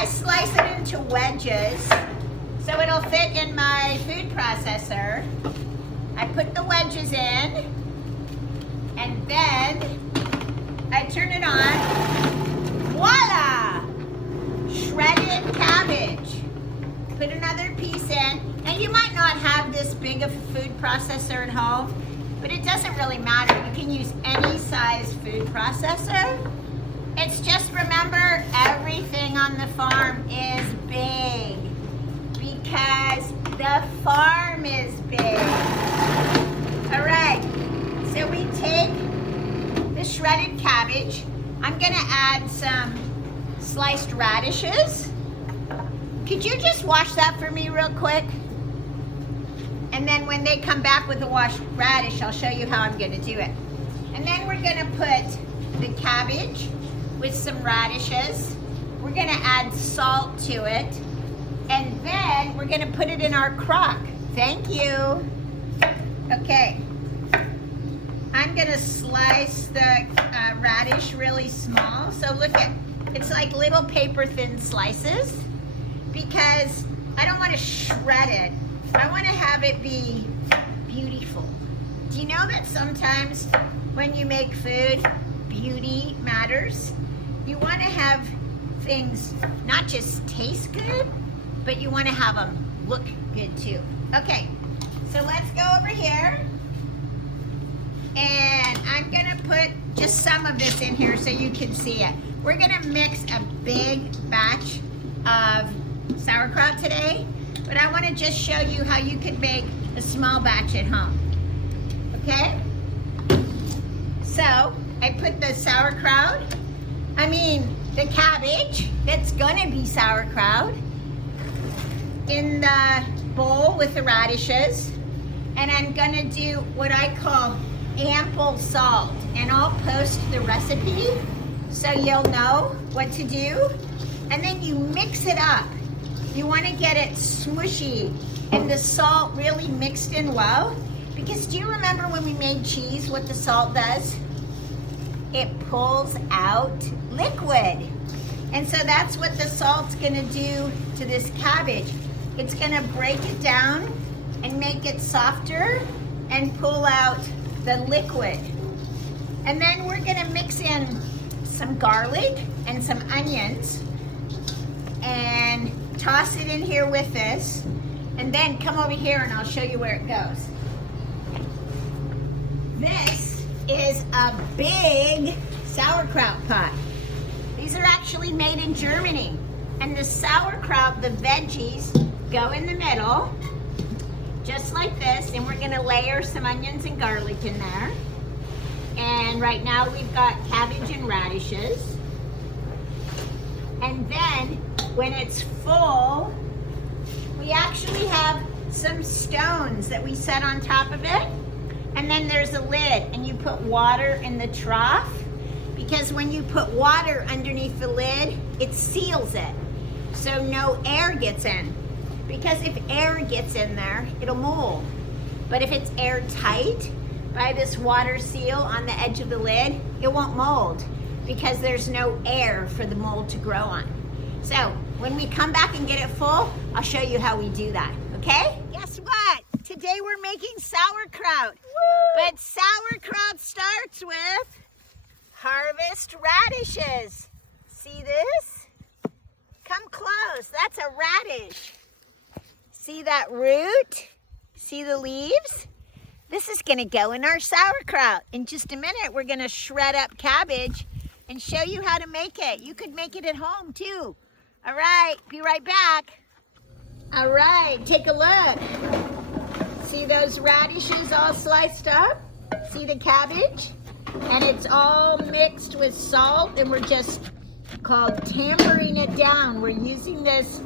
I slice it into wedges so it'll fit in my food processor. I put the wedges in, and then I turn it on. Voila! Shredded cabbage. Put another piece in. And you might not have this big of a food processor at home, but it doesn't really matter. You can use any size food processor. It's just remember, everything on the farm is big because the farm is big. All right, so we take the shredded cabbage. I'm gonna add some sliced radishes. Could you just wash that for me real quick? And then when they come back with the washed radish, I'll show you how I'm gonna do it. And then we're gonna put the cabbage with some radishes. We're gonna add salt to it. And then we're gonna put it in our crock. Thank you. Okay. I'm gonna slice the radish really small. So look at, it's like little paper thin slices because I don't wanna shred it. I want to have it be beautiful. Do you know that sometimes when you make food, beauty matters? You want to have things not just taste good, but you want to have them look good too. Okay, so let's go over here. And I'm going to put just some of this in here so you can see it. We're going to mix a big batch of sauerkraut today. But I want to just show you how you can make a small batch at home, okay? So I put the sauerkraut, the cabbage, that's gonna be sauerkraut, in the bowl with the radishes. And I'm gonna do what I call ample salt. And I'll post the recipe so you'll know what to do. And then you mix it up. You want to get it smushy and the salt really mixed in well. Because do you remember when we made cheese, what the salt does? It pulls out liquid. And so that's what the salt's going to do to this cabbage. It's going to break it down and make it softer and pull out the liquid. And then we're going to mix in some garlic and some onions and toss it in here with this, and then come over here and I'll show you where it goes. This is a big sauerkraut pot. These are actually made in Germany. And the sauerkraut, the veggies, go in the middle, just like this, and we're gonna layer some onions and garlic in there. And right now we've got cabbage and radishes. And then when it's full, we actually have some stones that we set on top of it. And then there's a lid, and you put water in the trough, because when you put water underneath the lid, it seals it, so no air gets in. Because if air gets in there, it'll mold. But if it's airtight by this water seal on the edge of the lid, it won't mold, because there's no air for the mold to grow on. So when we come back and get it full, I'll show you how we do that, okay? Guess what? Today we're making sauerkraut. Woo! But sauerkraut starts with harvest radishes. See this? Come close. That's a radish. See that root? See the leaves? This is going to go in our sauerkraut. In just a minute, we're going to shred up cabbage and show you how to make it. You could make it at home too. All right, be right back. All right, take a look. See those radishes all sliced up? See the cabbage? And it's all mixed with salt, and we're just called tampering it down. We're using this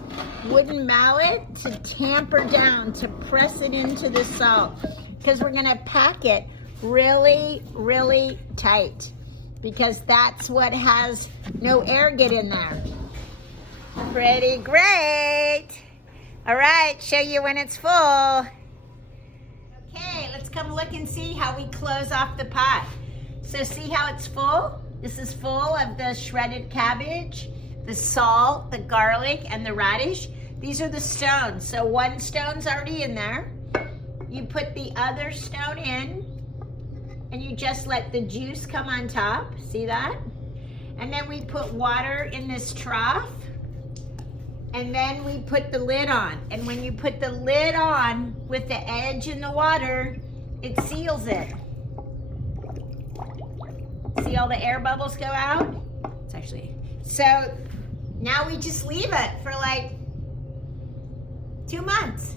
wooden mallet to tamper down, to press it into the salt, because we're gonna pack it really, really tight, because that's what has no air get in there. Pretty great. All right, show you when it's full. Okay, let's come look and see how we close off the pot. So see how it's full? This is full of the shredded cabbage, the salt, the garlic, and the radish. These are the stones. So one stone's already in there. You put the other stone in, and you just let the juice come on top. See that? And then we put water in this trough, and then we put the lid on. And when you put the lid on with the edge in the water, it seals it. See all the air bubbles go out? It's actually, so now we just leave it for like 2 months.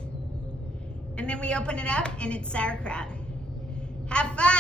And then we open it up and it's sauerkraut. Have fun.